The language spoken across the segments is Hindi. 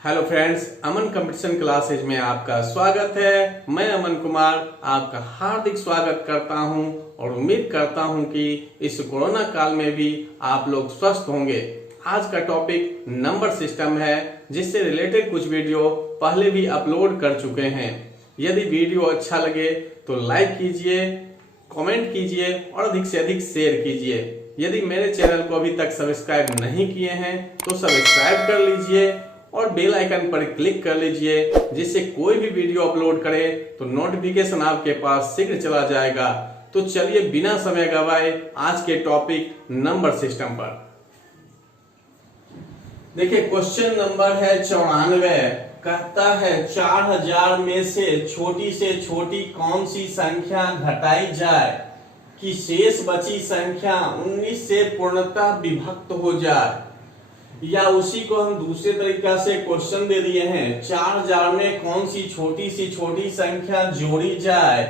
हेलो फ्रेंड्स, अमन कंपटीशन क्लासेज में आपका स्वागत है। मैं अमन कुमार आपका हार्दिक स्वागत करता हूं और उम्मीद करता हूं कि इस कोरोना काल में भी आप लोग स्वस्थ होंगे। आज का टॉपिक नंबर सिस्टम है, जिससे रिलेटेड कुछ वीडियो पहले भी अपलोड कर चुके हैं। यदि वीडियो अच्छा लगे तो लाइक कीजिए, कमेंट कीजिए और अधिक से अधिक शेयर कीजिए। यदि मेरे चैनल को अभी तक सब्सक्राइब नहीं किए हैं तो सब्सक्राइब कर लीजिए और बेल आइकन पर क्लिक कर लीजिए, जिससे कोई भी वीडियो अपलोड करे तो नोटिफिकेशन आपके पास शीघ्र चला जाएगा। तो चलिए बिना समय गवाए आज के टॉपिक नंबर सिस्टम पर देखिए। क्वेश्चन नंबर है 94। कहता है 4000 में से छोटी कौन सी संख्या घटाई जाए कि शेष बची संख्या 19 से पूर्णतः विभक्त हो जाए। या उसी को हम दूसरे तरीका से क्वेश्चन दे दिए हैं, 4000 में कौन सी छोटी संख्या जोड़ी जाए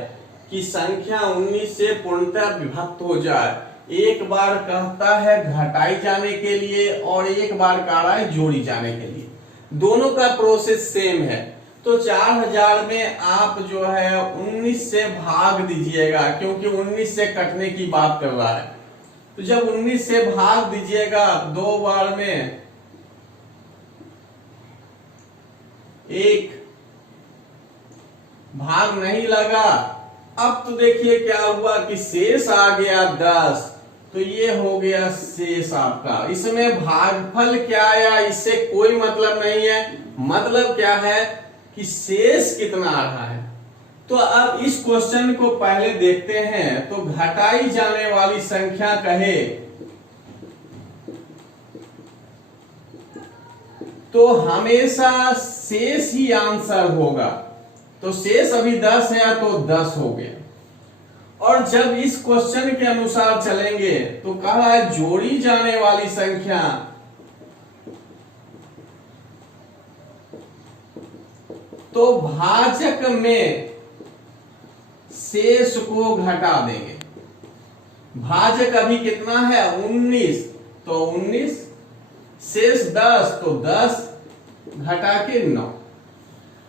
कि संख्या 19 से पूर्णतः विभक्त हो जाए। एक बार कहता है घटाई जाने के लिए और एक बार कह रहा है जोड़ी जाने के लिए। दोनों का प्रोसेस सेम है। तो 4000 में आप जो है 19 से भाग दीजिएगा, क्योंकि 19 से कटने की बात कर रहा है। तो जब 19 से भाग दीजिएगा दो बार में, एक भाग नहीं लगा। अब तो देखिए क्या हुआ कि शेष आ गया 10। तो ये हो गया शेष आपका। इसमें भागफल क्या आया इससे कोई मतलब नहीं है। मतलब क्या है कि शेष कितना आ रहा है। तो अब इस क्वेश्चन को पहले देखते हैं। तो घटाई जाने वाली संख्या कहे तो हमेशा शेष ही आंसर होगा। तो शेष अभी 10 है तो 10 हो गया। और जब इस क्वेश्चन के अनुसार चलेंगे तो कह रहा है जोड़ी जाने वाली संख्या तो भाजक में शेष को घटा देंगे। भाजक अभी कितना है 19, तो 19 शेष 10 तो 10 घटा के 9।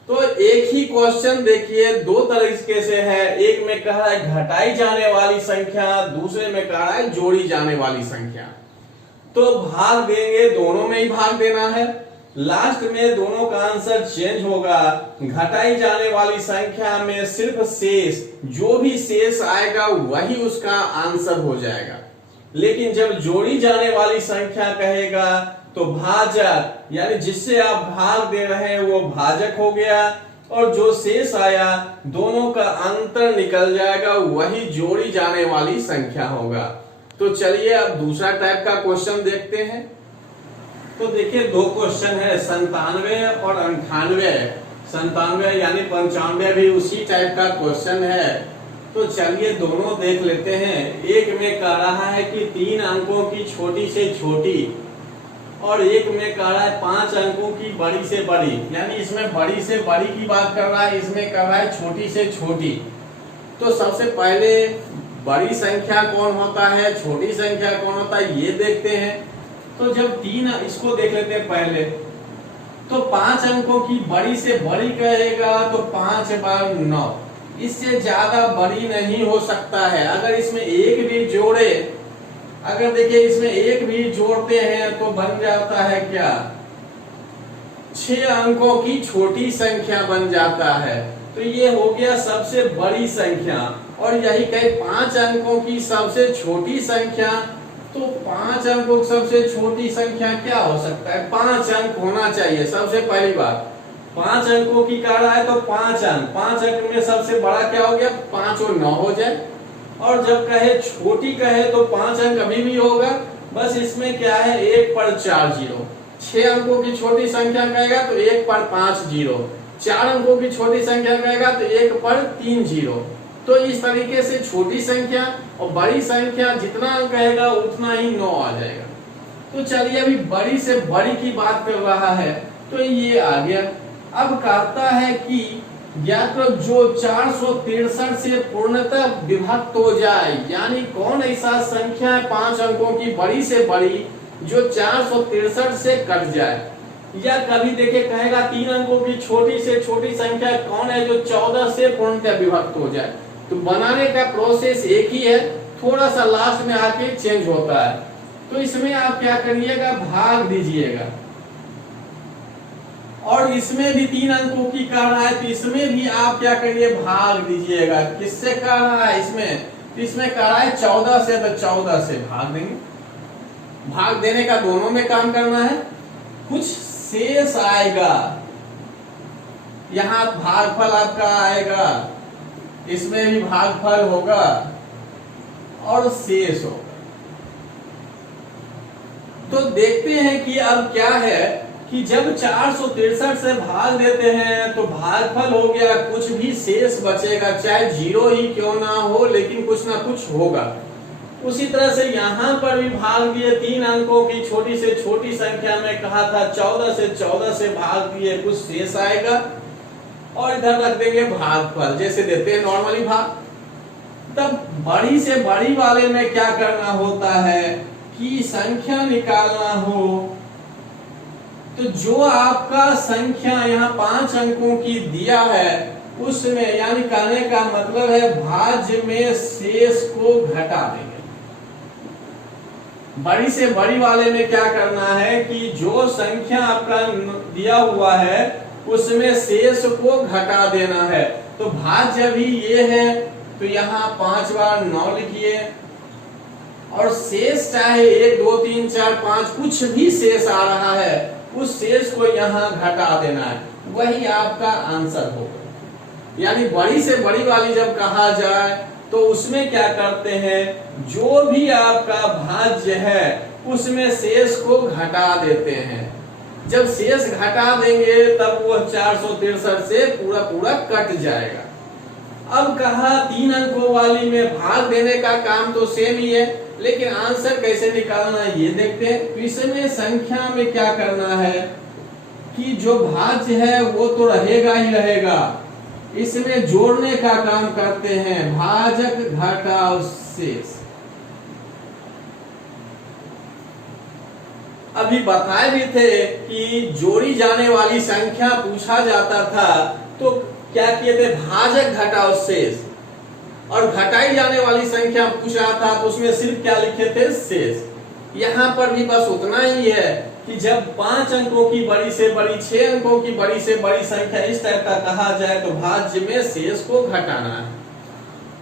तो एक ही क्वेश्चन देखिए दो तरीके से है। एक में कह रहा है घटाई जाने वाली संख्या, दूसरे में कह रहा है जोड़ी जाने वाली संख्या। तो भाग देंगे, दोनों में ही भाग देना है। लास्ट में दोनों का आंसर चेंज होगा। घटाई जाने वाली संख्या में सिर्फ शेष, जो भी शेष आएगा वही उसका आंसर हो जाएगा। लेकिन जब जोड़ी जाने वाली संख्या कहेगा तो भाजक, यानी जिससे आप भाग दे रहे हैं वो भाजक हो गया, और जो शेष आया दोनों का अंतर निकल जाएगा, वही जोड़ी जाने वाली संख्या होगा। तो चलिए अब दूसरा टाइप का क्वेश्चन देखते हैं। तो देखिए दो क्वेश्चन है, 97 और 98। 97 यानी 95 भी उसी टाइप का क्वेश्चन है। तो चलिए दोनों देख लेते हैं। एक में कह रहा है कि 3 अंकों की छोटी से छोटी, और एक में कह रहा है 5 अंकों की बड़ी से बड़ी। यानी इसमें बड़ी से बड़ी की बात कर रहा है, इसमें कर रहा है छोटी से छोटी। तो सबसे पहले बड़ी संख्या कौन होता है, छोटी संख्या कौन होता है, ये देखते हैं। तो जब 3, इसको देख लेते हैं पहले। तो 5 अंकों की बड़ी से बड़ी कहेगा तो 5 बार 9, इससे ज्यादा बड़ी नहीं हो सकता है। अगर इसमें एक भी जोड़े, अगर देखिए इसमें एक भी जोड़ते हैं तो बन जाता है क्या, 6 अंकों की छोटी संख्या बन जाता है। तो ये हो गया सबसे बड़ी संख्या। और यही कहे 5 अंकों की सबसे छोटी संख्या, तो 5 अंकों की सबसे छोटी संख्या क्या हो सकता है, 5 अंक होना चाहिए। सबसे पहली बात 5 अंकों की कह रहा है तो 5 अंक, 5 अंक में सबसे बड़ा क्या हो गया, 5 और 9 हो जाए। और जब कहे छोटी कहे तो 5 अंक अभी भी होगा। बस इसमें क्या है, 1 पर 4 जीरो। 6 अंकों की छोटी संख्या कहेगा तो 1 पर 5 जीरो। 4 अंकों की छोटी संख्या कहेगा तो 1 पर 3 जीरो। तो इस तरीके से छोटी संख्या और बड़ी संख्या जितना अंक कहेगा उतना ही 9 आ जाएगा। तो चलिए अभी बड़ी से बड़ी की बात कर रहा है तो ये आ गया। अब कहता है कि या तो जो 463 से पूर्णतः विभक्त हो जाए, यानी कौन ऐसा संख्या है 5 अंकों की बड़ी से बड़ी जो 463 से कट जाए। या कभी देखिए कहेगा 3 अंकों की छोटी से छोटी संख्या कौन है जो 14 से पूर्णतः विभक्त हो जाए। तो बनाने का प्रोसेस एक ही है, थोड़ा सा लास्ट में आके चेंज होता है। तो इसमें आप क्या करिएगा, भाग दीजिएगा। और इसमें भी 3 अंकों की कर रहा है तो इसमें भी आप क्या करिए, भाग दीजिएगा। किससे कर रहा है इसमें, तो इसमें कर रहा है 14 से, तो 14 से भाग देंगे। भाग देने का दोनों में काम करना है। कुछ शेष आएगा, यहां भागफल आपका आएगा, इसमें भी भागफल होगा और शेष होगा। तो देखते हैं कि अब क्या है कि जब 463 से भाग देते हैं तो भागफल हो गया, कुछ भी शेष बचेगा, चाहे 0 ही क्यों ना हो लेकिन कुछ ना कुछ होगा। उसी तरह से यहां पर भी भाग दिए 3 अंकों की छोटी से छोटी संख्या में, कहा था 14 से भाग दिए, कुछ शेष आएगा और इधर रख देंगे भागफल, जैसे देते हैं नॉर्मली भाग। तब बड़ी से बड़ी वाले में क्या करना होता है कि संख्या निकालना हो तो जो आपका संख्या यहाँ 5 अंकों की दिया है उसमें, यानी कहने का मतलब है भाज्य में शेष को घटा देंगे। बड़ी से बड़ी वाले में क्या करना है कि जो संख्या आपका दिया हुआ है उसमें शेष को घटा देना है। तो भाज्य भी ये है तो यहाँ 5 बार 9 लिखिए और शेष चाहे 1 2 3 4 5 कुछ भी शेष आ रहा है उस शेष को यहाँ घटा देना है, वही आपका आंसर होगा। यानी बड़ी से बड़ी वाली जब कहा जाए तो उसमें क्या करते हैं, जो भी आपका भाज्य है उसमें शेष को घटा देते हैं। जब शेष घटा देंगे तब वो 463 से पूरा पूरा कट जाएगा। अब कहा 3 अंकों वाली में भाग देने का काम तो सेम ही है, लेकिन आंसर कैसे निकालना है ये देखते हैं। तो इसमें संख्या में क्या करना है कि जो भाज्य है वो तो रहेगा ही रहेगा, इसमें जोड़ने का काम करते हैं, भाजक घटाव शेष। अभी बताए भी थे कि जोड़ी जाने वाली संख्या पूछा जाता था तो क्या किए थे, भाजक घटाव शेष, और घटाई जाने वाली संख्या पूछ रहा था तो उसमें सिर्फ क्या लिखे थे, शेष। यहाँ पर भी बस उतना ही है कि जब 5 अंकों की बड़ी से बड़ी, 6 अंकों की बड़ी से बड़ी संख्या इस टाइप का कहा जाए तो भाज्य में शेष को घटाना है।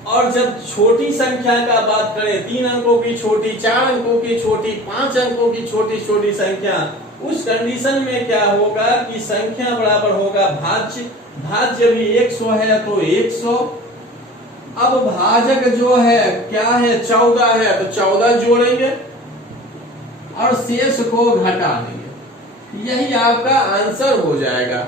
और जब छोटी संख्या का बात करें, 3 अंकों की छोटी, 4 अंकों की छोटी, 5 अंकों की छोटी छोटी संख्या, उस कंडीशन में क्या होगा कि संख्या बराबर होगा भाज्य। भाज्य भी 100 है तो 100। अब भाजक जो है क्या है, 14 है तो 14 जोड़ेंगे और शेष को घटा देंगे, यही आपका आंसर हो जाएगा।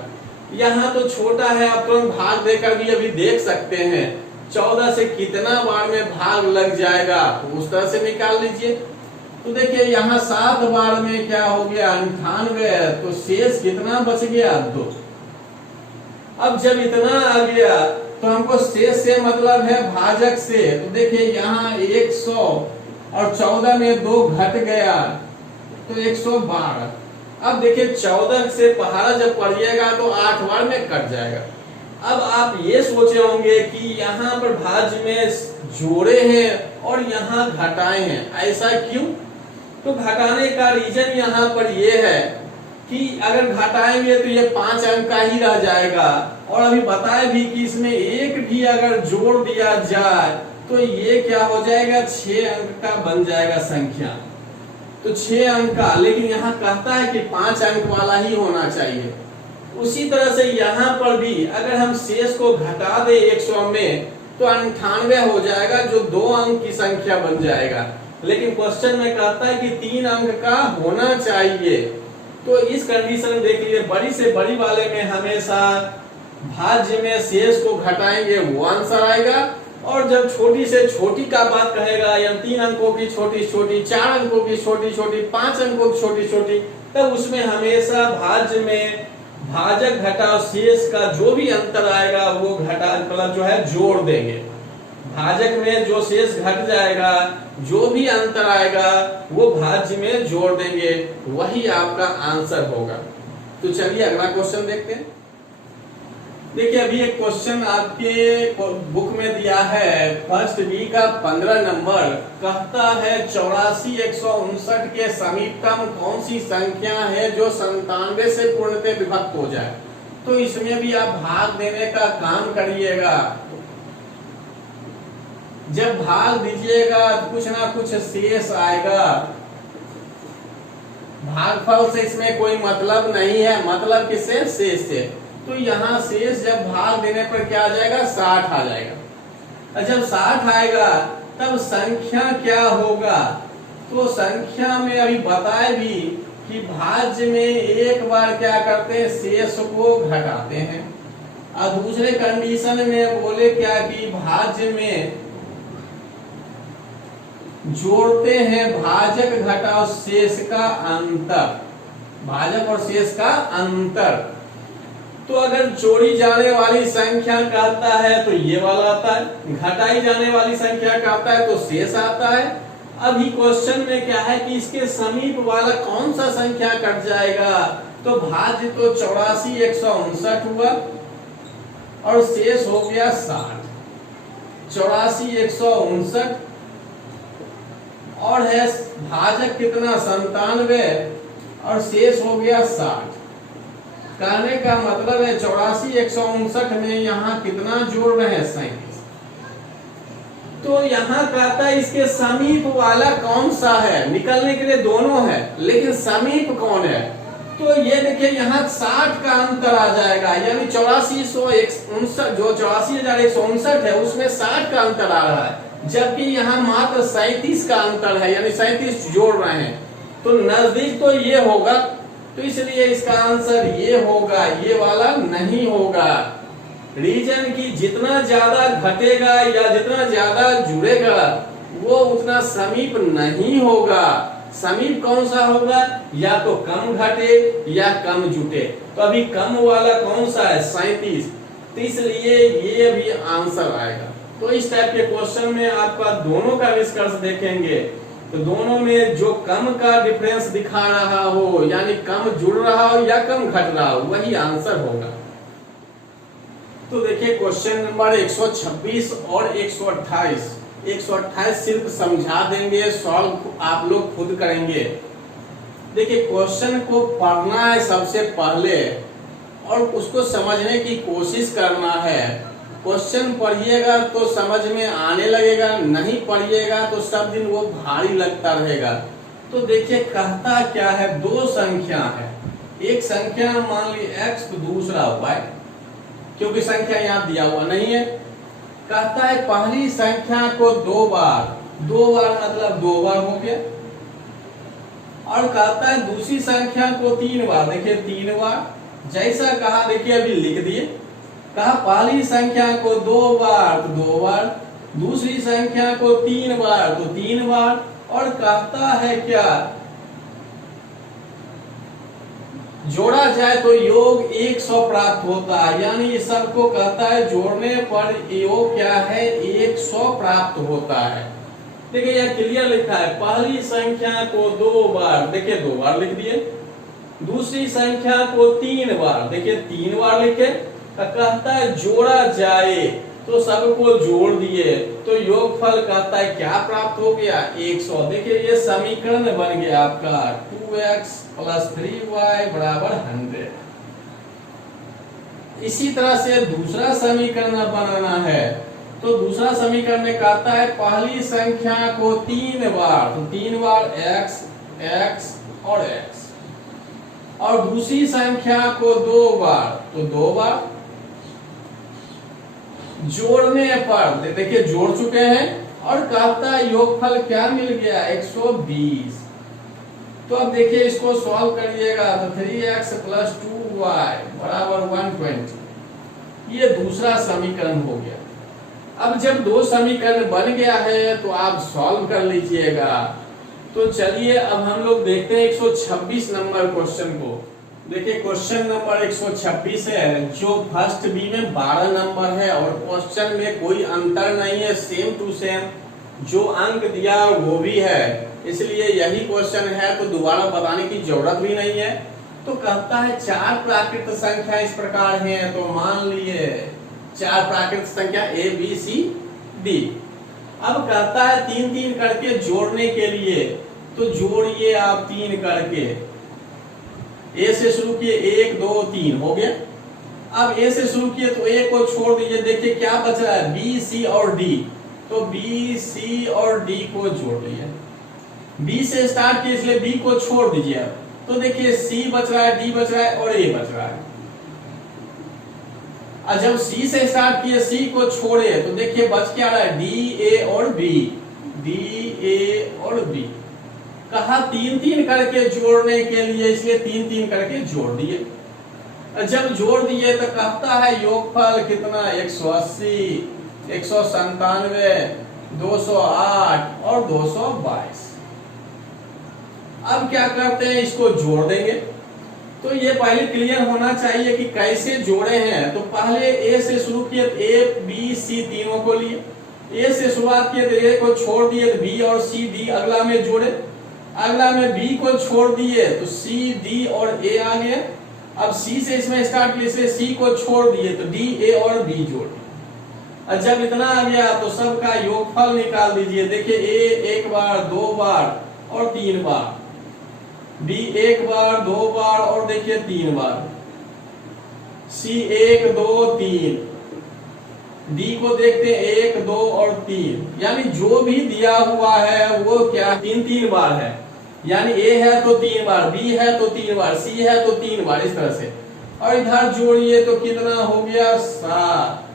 यहाँ तो छोटा है, आप तुरंत भाग देकर भी अभी देख सकते हैं 14 से कितना बार में भाग लग जाएगा, तो उस तरह से निकाल लीजिए। तो देखिए यहाँ 7 बार में क्या हो गया, 98, तो शेष कितना बच गया, 2। अब जब इतना आ गया तो हमको शेष से मतलब है भाजक से, तो देखिए यहाँ 100 और 14 में 2 घट गया तो 112। अब देखिए 14 से पहाड़ा जब पढ़िएगा तो 8 बार में कट जाएगा। अब आप ये सोचे होंगे कि यहाँ पर भाज्य में जोड़े हैं और यहाँ घटाए हैं, ऐसा क्यों? तो घटाने का रीजन यहाँ पर ये है कि अगर घटाएंगे तो ये 5 अंक का ही रह जाएगा, और अभी बताए भी कि इसमें एक भी अगर जोड़ दिया जाए तो ये क्या हो जाएगा, 6 अंक का बन जाएगा संख्या, तो 6 अंक का। लेकिन यहाँ कहता है कि 5 अंक वाला ही होना चाहिए। उसी तरह से यहाँ पर भी अगर हम शेष को घटा दे 100 में तो 98 हो जाएगा, जो 2 अंक की संख्या बन जाएगा। लेकिन क्वेश्चन में कहता है कि 3 अंक का होना चाहिए। तो इस कंडीशन में देख लीजिए, बड़ी से बड़ी वाले में हमेशा भाज्य में शेष को घटाएंगे, वो आंसर आएगा। और जब छोटी से छोटी का बात कहेगा, या 3 अंकों की छोटी छोटी, 4 अंकों की छोटी छोटी, 5 अंकों की छोटी छोटी, तब उसमें हमेशा भाज्य में भाजक घटाव शेष का जो भी अंतर आएगा वो घटा मतलब जो है जोड़ देंगे। भाजक में जो शेष घट जाएगा, जो भी अंतर आएगा वो भाज्य में जोड़ देंगे, वही आपका आंसर होगा। तो चलिए अगला क्वेश्चन देखते हैं। देखिए अभी एक क्वेश्चन आपके बुक में दिया है, फर्स्ट बी का 15 नंबर, कहता है 84,159 के समीपतम कौन सी संख्या है जो 97 से पूर्णतः विभक्त हो जाए। तो इसमें भी आप भाग देने का काम करिएगा। जब भाग दीजिएगा कुछ ना कुछ शेष आएगा। भागफल से इसमें कोई मतलब नहीं है, मतलब किससे? शेष से। तो यहाँ शेष जब भाग देने पर क्या आ जाएगा? 60 आ जाएगा। जब 60 आएगा तब संख्या क्या होगा? तो संख्या में अभी बताए भी कि भाज्य में एक बार क्या करते हैं? शेष को घटाते हैं। और दूसरे कंडीशन में बोले क्या कि भाज्य में जोड़ते हैं भाजक घटाओ शेष का अंतर, भाजक और शेष का अंतर। तो अगर जोड़ी जाने वाली संख्या कहता है तो ये वाला आता है, घटाई जाने वाली संख्या कहता है तो शेष आता है। अभी क्वेश्चन में क्या है कि इसके समीप वाला कौन सा संख्या कट जाएगा? तो भाज्य तो 84,159 हुआ और शेष हो गया 60। 84,159 और है भाजक कितना? 97 और शेष हो गया 60। कहने का मतलब है 84,159 में यहाँ कितना जोड़ रहे हैं? 37। तो यहाँ कहता है इसके समीप वाला कौन सा है? निकलने के लिए दोनों है, लेकिन समीप कौन है? तो ये देखिए यहाँ 60 का अंतर आ जाएगा, यानी 84,159 जो 84,159 है उसमें 60 का अंतर आ रहा है, जबकि यहाँ मात्र 37 का अंतर है, यानी 37 जोड़ रहे हैं। तो नजदीक तो ये होगा, तो इसलिए इसका आंसर ये होगा, ये वाला नहीं होगा। रीजन की जितना ज्यादा घटेगा या जितना ज्यादा जुड़ेगा वो उतना समीप नहीं होगा। समीप कौन सा होगा? या तो कम घटे या कम जुटे। तो अभी कम वाला कौन सा है? 37। तो इसलिए ये भी आंसर आएगा। तो इस टाइप के क्वेश्चन में आपका दोनों का निष्कर्ष देखेंगे तो दोनों में जो कम का डिफरेंस दिखा रहा हो, यानी कम जुड़ रहा हो या कम घट रहा हो, वही आंसर होगा। तो देखिए क्वेश्चन नंबर 126 और 128। 128 सिर्फ समझा देंगे, सॉल्व आप लोग खुद करेंगे। देखिए क्वेश्चन को पढ़ना है सबसे पहले और उसको समझने की कोशिश करना है। क्वेश्चन पढ़िएगा तो समझ में आने लगेगा, नहीं पढ़िएगा तो सब दिन वो भारी लगता रहेगा। तो देखिए कहता क्या है? दो संख्या है, एक संख्या मान ली x तो दूसरा y, क्योंकि संख्या यहाँ दिया हुआ नहीं है। कहता है पहली संख्या को दो बार मतलब 2 बार हो गया, और कहता है दूसरी संख्या को 3 बार, देखिए 3 बार। जैसा कहा देखिए अभी लिख दिए, कहा पहली संख्या को 2 बार तो 2 बार, दूसरी संख्या को 3 बार तो 3 बार, और कहता है क्या? जोड़ा जाए तो योग 100 प्राप्त होता है, यानी ये सबको कहता है जोड़ने पर योग क्या है? 100 प्राप्त होता है। देखिए यह क्लियर लिखा है, पहली संख्या को 2 बार, देखिए 2 बार लिख दिए, दूसरी संख्या को 3 बार, देखिए 3 बार लिखे। कहता है जोड़ा जाए तो सबको जोड़ दिए तो योगफल कहता है क्या प्राप्त हो गया? 100। देखिए ये समीकरण बन गया आपका 2x + 3y = 100। इसी तरह से दूसरा समीकरण बनाना है, तो दूसरा समीकरण में कहता है पहली संख्या को 3 बार तो 3 बार x x और x, और दूसरी संख्या को 2 बार तो 2 बार। जोड़ने पर देखिए जोड़ चुके हैं और कहता है योगफल क्या मिल गया? 120। तो अब देखिए इसको सॉल्व करिएगा तो 3x + 2y = 120। ये दूसरा समीकरण हो गया। अब जब दो समीकरण बन गया है तो आप सॉल्व कर लीजिएगा। तो चलिए अब हम लोग देखते हैं 126 नंबर क्वेश्चन को। देखिए क्वेश्चन नंबर 126 है, जो फर्स्ट बी में 12 नंबर है और क्वेश्चन में कोई अंतर नहीं है, सेम टू सेम जो अंक दिया वो भी है, इसलिए यही क्वेश्चन है तो दोबारा बताने की जरूरत भी नहीं है। तो कहता है चार प्राकृत संख्या इस प्रकार हैं, तो मान लिए चार प्राकृत संख्या ए बी सी डी। अब कहता है तीन तीन करके जोड़ने के लिए, तो जोड़िए आप तीन करके। ए से शुरू किए, एक दो तीन हो गया। अब ए से शुरू किए तो ए को छोड़ दीजिए, देखिए क्या बच रहा है, बी सी और डी, तो बी सी और डी को जोड़ लिए। बी से स्टार्ट किए इसलिए बी को छोड़ दीजिए, अब तो देखिए सी बच रहा है, डी बच रहा है और ए बच रहा है। और जब सी से स्टार्ट किए सी को छोड़े तो देखिए बच क्या रहा है, डी ए और बी, डी ए और बी। कहा तीन तीन करके जोड़ने के लिए, इसलिए तीन तीन करके जोड़ दिए। जब जोड़ दिए तो कहता है योगफल कितना, 180, 197, 208 और 222। अब क्या करते हैं, इसको जोड़ देंगे। तो ये पहले क्लियर होना चाहिए कि कैसे जोड़े हैं। तो पहले ए से शुरू किए, ए बी सी तीनों को लिए, ए से शुरुआत किए तो ए को छोड़ दिए तो बी और सी डी अगला में जोड़े, अगला में बी को छोड़ दिए तो सी डी और ए आ गए। अब सी से इसमें स्टार्ट किए, इसलिए सी को छोड़ दिए तो डी ए और बी जोड़। और जब इतना आ गया तो सबका योगफल निकाल दीजिए। देखिए ए एक बार, दो बार और तीन बार, बी एक बार, दो बार और देखिए तीन बार, सी एक दो तीन, डी को देखते हैं एक दो और तीन, यानी जो भी दिया हुआ है वो क्या तीन तीन बार है। यानी ए है तो तीन बार, बी है तो तीन बार, सी है तो तीन बार, इस तरह से। और इधर जोड़िए तो कितना हो गया, 7,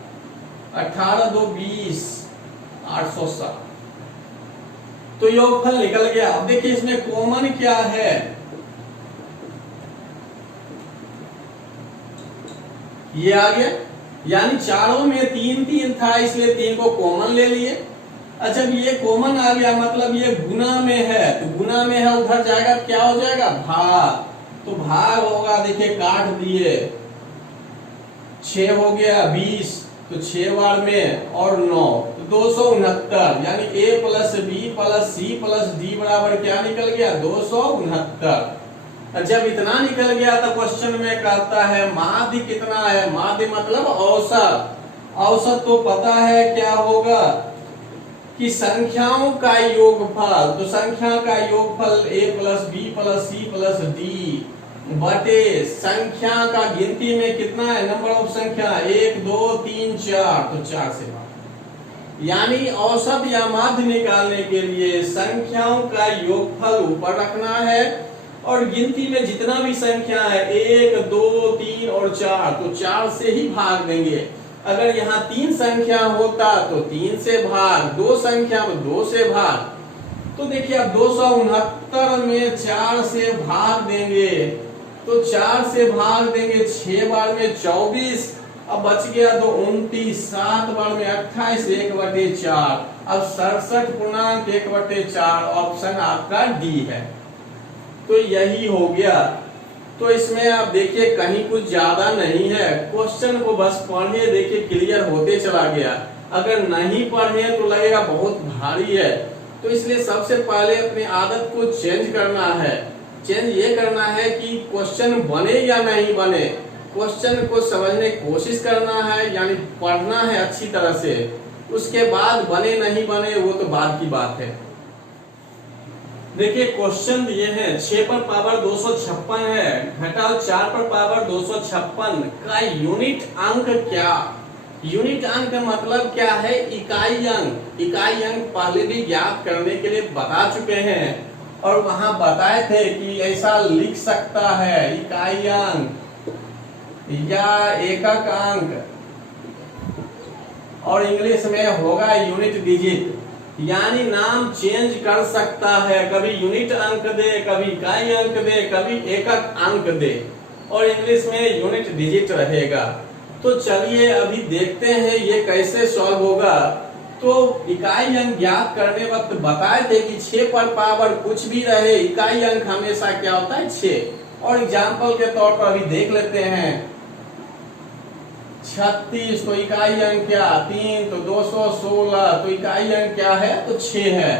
18 2 20, 807। तो योगफल निकल गया। अब देखिए इसमें कॉमन क्या है, ये आ गया, यानी चारों में तीन तीन था इसलिए तीन को कॉमन ले लिए। अच्छा ये कॉमन आ गया मतलब ये गुना में है, तो गुना में है उधर जाएगा क्या हो जाएगा, भाग। तो भाग होगा, देखिए काट दिए, 6 हो गया 20, तो 6 बार में और 9 तो 269, यानी a plus B plus C plus D बराबर क्या निकल गया, 269। जब इतना निकल गया तो क्वेश्चन में कहता है माध्य कितना है, माध्य मतलब औसत। औसत तो पता है क्या होगा कि संख्याओं का योगफल, तो संख्या का योगफल a plus B plus C plus D बटे संख्या का गिनती में कितना है, नंबर ऑफ संख्या 1 2 3 4, तो 4 से भाग। यानी औसत या माध्य निकालने के लिए संख्याओं का योगफल ऊपर रखना है और गिनती में जितना भी संख्या है 1 2 3 और 4, तो 4 से ही भाग देंगे। अगर यहाँ 3 संख्या होता तो 3 से भाग, 2 संख्या में 2 से भाग। तो देखिए अब 269 में 4 से भाग देंगे, तो 4 से भाग देंगे 6 बार में 24, अब बच गया तो 29, 7 बार में 28, 1/4। अब 67 पूर्णांक 1/4 ऑप्शन आपका डी है। तो यही हो गया। तो इसमें आप देखिए कहीं कुछ ज्यादा नहीं है, क्वेश्चन को बस पढ़िए, देखिए क्लियर होते चला गया। अगर नहीं पढ़े तो लगेगा बहुत भारी है। तो इसलिए सबसे पहले अपनी आदत को चेंज करना है। चेंज ये करना है कि क्वेश्चन बने या नहीं बने, क्वेश्चन को समझने की कोशिश करना है, यानी पढ़ना है अच्छी तरह से। उसके बाद बने नहीं बने वो तो बाद की बात है। देखिए क्वेश्चन दिए हैं 6 पर पावर 256 है, घटाओ 4 पर पावर 256 का यूनिट अंक क्या। यूनिट अंक मतलब क्या है, इकाई अंक। इकाई अंक पहले भी ज्ञात करने के लिए बता चुके हैं और वहां बताए थे कि ऐसा लिख सकता है इकाई अंक या एकक अंक, और इंग्लिश में होगा यूनिट डिजिट, यानी नाम चेंज कर सकता है, कभी यूनिट अंक दे, कभी इकाई अंक दे, कभी एकक अंक दे, और इंग्लिश में यूनिट डिजिट रहेगा। तो चलिए अभी देखते हैं ये कैसे सॉल्व होगा। तो इकाई अंक ज्ञात करने वक्त बताए थे कि 6 पर पावर कुछ भी रहे, इकाई अंक हमेशा क्या होता है 6। और एग्जाम्पल के तौर पर अभी देख लेते हैं 36, तो इकाई अंक क्या 3, तो 216, तो इकाई अंक क्या है तो 6 है।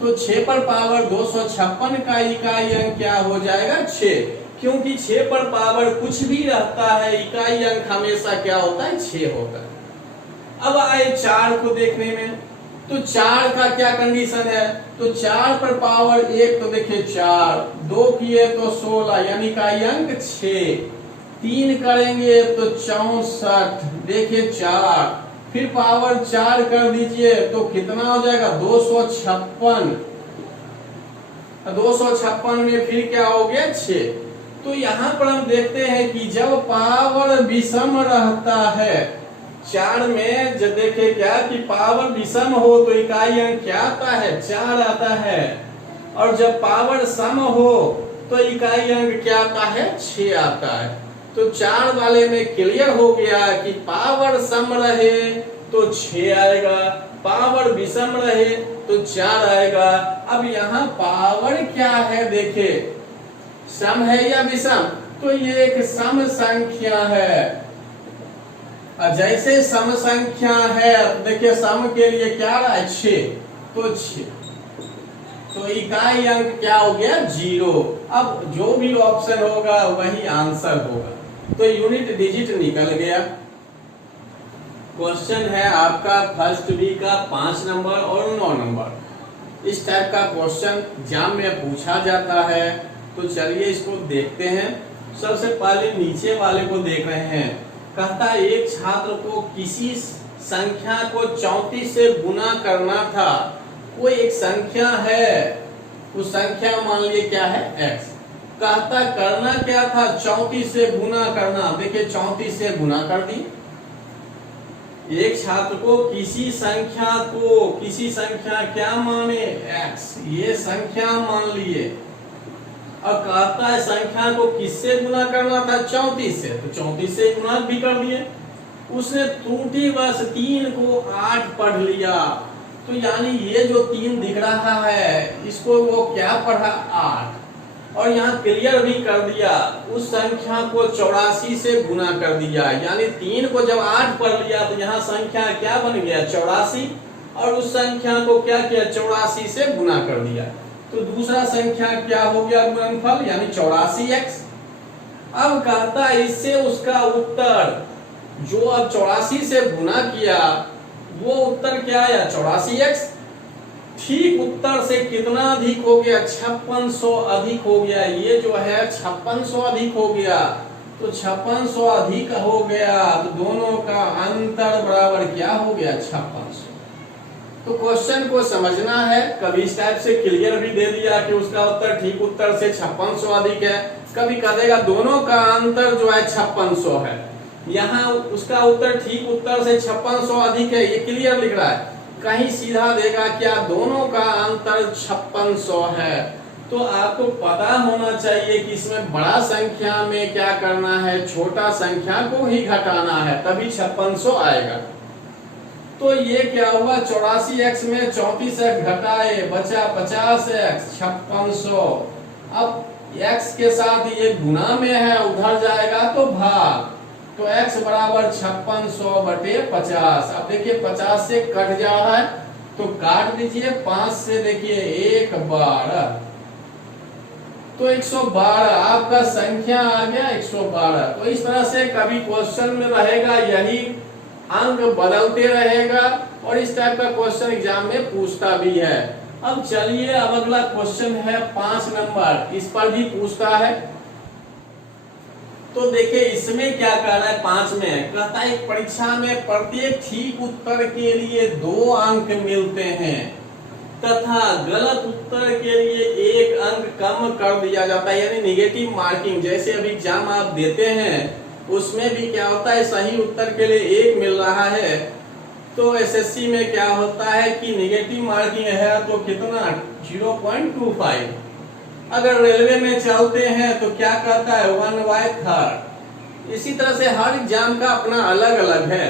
तो 6 पर पावर 256 का इकाई अंक क्या हो जाएगा 6, क्योंकि 6 पर पावर कुछ भी रहता है, इकाई अंक हमेशा क्या होता है, 6 होता है। अब आए 4 को देखने में, तो 4 का क्या कंडीशन है, तो 4 पर पावर 1 तो देखिए 4, 2 किए तो 16 यानी इकाई अंक 6, 3 करेंगे तो 64 देखिए 4, फिर पावर 4 कर दीजिए तो कितना हो जाएगा 256, 256 में फिर क्या हो गया 6। तो यहां पर हम देखते हैं कि जब पावर विषम रहता है 4 में, जब देखे क्या कि पावर विषम हो तो इकाई अंक क्या आता है 4 आता है, और जब पावर सम हो तो इकाई अंक क्या आता है 6 आता है। तो 4 वाले में क्लियर हो गया कि पावर सम रहे तो 6 आएगा, पावर विषम रहे तो 4 आएगा। अब यहाँ पावर क्या है देखे, सम है या विषम, तो ये एक सम संख्या है। जैसे सम संख्या है देखिए सम के लिए क्या रहा है 6, तो 6, तो इकाई अंक क्या हो गया 0। अब जो भी ऑप्शन होगा वही आंसर होगा, तो यूनिट डिजिट निकल गया। क्वेश्चन है आपका फर्स्ट बी का 5 नंबर और 9 नंबर। इस टाइप का क्वेश्चन एग्जाम में पूछा जाता है, तो चलिए इसको देखते हैं। सबसे पहले नीचे वाले को देख रहे हैं, कहता है एक छात्र को किसी संख्या को 34 से गुना करना था। कोई एक संख्या है, उस संख्या मान लिए क्या है x, कहता करना क्या था 34 से गुना करना। देखिए 34 से गुना कर दी। एक छात्र को किसी संख्या क्या माने x, ये संख्या मान लिए, और कहता है संख्या को किससे गुना करना था 34 से, तो 34 से गुना भी कर दिए। उसने त्रुटिवश 3 को 8 पढ़ लिया, तो यानी ये जो 3 दिख रहा है इसको वो क्या पढ़ा 8, और यहाँ क्लियर भी कर दिया उस संख्या को 84 से गुना कर दिया। यानी 3 को जब 8 पढ़ लिया तो यहाँ संख्या क्या बन गया 84, और उस संख्या को क्या किया 84 से गुना कर दिया। तो दूसरा संख्या क्या हो गया गुणनफल यानी 84x। अब कहता है इससे उसका उत्तर जो अब 84 से गुना किया वो उत्तर क्या आया 84x। ठीक उत्तर से कितना अधिक हो गया 5600 अधिक हो गया। ये जो है 5600 अधिक हो गया, तो 5600 अधिक हो गया, तो दोनों का अंतर बराबर क्या हो गया 5600। तो क्वेश्चन को समझना है, कभी इस टाइप से क्लियर भी दे दिया कि उसका उत्तर ठीक उत्तर से 5600 अधिक है, कभी कह देगा दोनों का अंतर जो है 5600 है। यहाँ उसका उत्तर ठीक उत्तर से 5600 अधिक है, ये क्लियर लिख रहा है। कहीं सीधा देगा क्या दोनों का अंतर 5600 है, तो आपको पता होना चाहिए कि इसमें बड़ा संख्या में क्या करना है, छोटा संख्या को ही घटाना है, तभी 5600 आएगा। तो ये क्या हुआ 84x में 34x घटाए बचा 50x 5600। अब x के साथ ये गुना में है, उधर जाएगा तो भाग, तो x बराबर 5600 बटे 50। अब देखिए 50 से कट जा रहा है तो काट दीजिए, 5 से देखिए 1 12, तो 112 आपका संख्या आ गया 112। तो इस तरह से कभी क्वेश्चन में रहेगा यही अंक बदलते रहेगा, और इस टाइप का क्वेश्चन एग्जाम में पूछता भी है। अब चलिए अब अगला क्वेश्चन है 5 नंबर, इस पर भी पूछता है। तो देखिए इसमें क्या कह रहा है 5 में, कहता है परीक्षा में प्रत्येक ठीक उत्तर के लिए 2 अंक मिलते हैं तथा गलत उत्तर के लिए 1 अंक कम कर दिया जाता है, यानी निगेटिव मार्किंग। जैसे अभी एग्जाम आप देते हैं उसमें भी क्या होता है सही उत्तर के लिए 1 मिल रहा है, तो एसएससी में क्या होता है कि निगेटिव मार्किंग है तो कितना 0.25। अगर रेलवे में चलते हैं तो क्या कहता है 1/3। इसी तरह से हर एग्जाम का अपना अलग अलग है।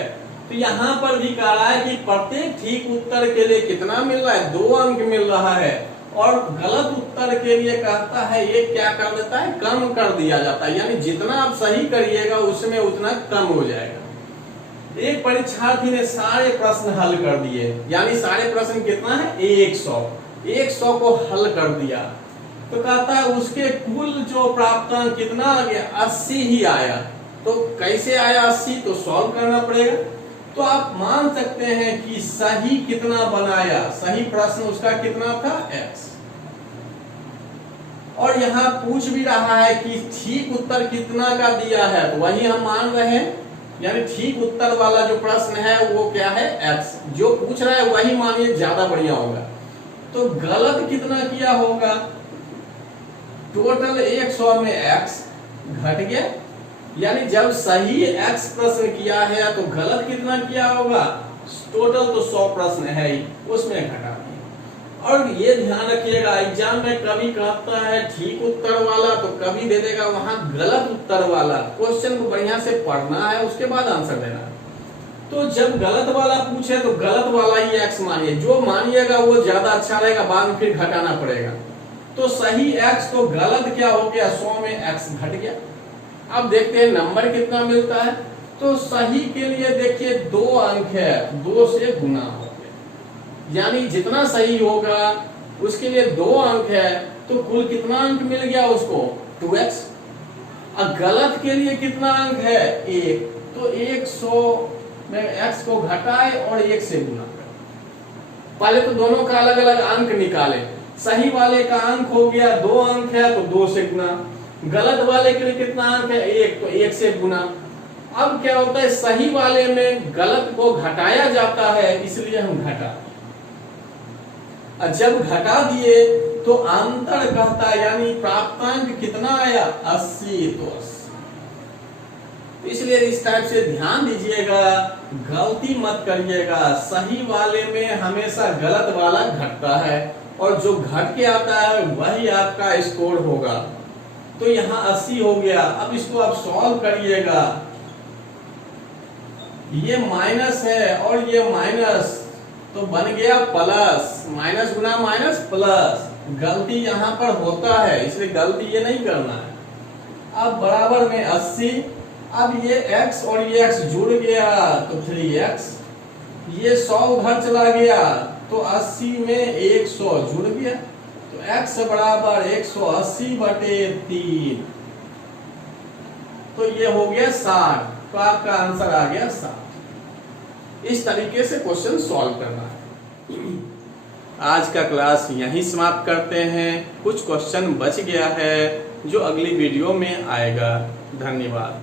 तो यहाँ पर भी कह रहा है कि प्रत्येक ठीक उत्तर के लिए कितना मिल रहा है 2 अंक मिल रहा है, और गलत उत्तर के लिए कहता है ये क्या कर देता है कम कर दिया जाता है, यानी जितना आप सही करिएगा उसमें उतना कम हो जाएगा। एक परीक्षार्थी ने सारे प्रश्न हल कर दिए, यानी सारे प्रश्न कितना है 100 को हल कर दिया। तो कहता है उसके कुल जो प्राप्तांक कितना आ गया, 80 ही आया। तो कैसे आया 80, तो सॉल्व करना पड़ेगा। तो आप मान सकते हैं कि सही कितना बनाया, सही प्रश्न उसका कितना था, x। और यहां पूछ भी रहा है कि ठीक उत्तर कितना का दिया है, तो वही हम मान रहे हैं, यानी ठीक उत्तर वाला जो प्रश्न है वो क्या है, x। जो पूछ रहा है वही मानिए ज्यादा बढ़िया होगा। तो गलत कितना किया होगा, टोटल 100 में x घट गया, यानी जब सही x प्रश्न किया है तो गलत कितना किया होगा, टोटल तो 100 प्रश्न है ही, उसमें घटा दिया। और ये ध्यान रखिएगा, एग्जाम में कभी कहता है ठीक उत्तर वाला तो कभी दे देगा वहां गलत उत्तर वाला। क्वेश्चन को बढ़िया से पढ़ना है, उसके बाद आंसर देना है। तो जब गलत वाला पूछे तो गलत वाला ही x मानिए, जो मानिएगा वो ज्यादा अच्छा रहेगा, बाद में फिर घटाना पड़ेगा। तो सही x तो गलत क्या हो गया, 100 में x घट गया। अब देखते हैं नंबर कितना मिलता है। तो सही के लिए देखिए 2 अंक है, 2 से गुना हो गया, यानी जितना सही होगा उसके लिए 2 अंक है, तो कुल कितना अंक मिल गया उसको, 2x। और गलत के लिए कितना अंक है, 1, तो 100 में x को घटाए और 1 से गुना करें। पहले तो दोनों का अलग अलग अंक निकाले। सही वाले का अंक हो गया 2 अंक है तो 2 से गुना, गलत वाले के लिए कितना अंक है, 1, तो 1 से गुना। अब क्या होता है, सही वाले में गलत को घटाया जाता है, इसलिए हम घटा, जब घटा दिए तो अंतर कहता है, यानी प्राप्तांक कितना आया, 80, तो 80। इसलिए इस टाइप से ध्यान दीजिएगा, गलती मत करिएगा। सही वाले में हमेशा गलत वाला घटता है और जो घट के आता है वही आपका स्कोर होगा। तो यहाँ 80 हो गया। अब इसको आप सॉल्व करिएगा, ये माइनस है और ये माइनस, तो बन गया प्लस, माइनस गुना माइनस प्लस। गलती यहाँ पर होता है, इसलिए गलती ये नहीं करना है। अब बराबर में 80, अब ये x और ये x जुड़ गया तो 3x, ये 100 उधर चला गया तो 80 में 100 जुड़ गया, तो x बराबर 180/3, तो ये हो गया 60। तो आपका आंसर आ गया 60। इस तरीके से क्वेश्चन सॉल्व करना है। आज का क्लास यहीं समाप्त करते हैं। कुछ क्वेश्चन बच गया है जो अगली वीडियो में आएगा। धन्यवाद।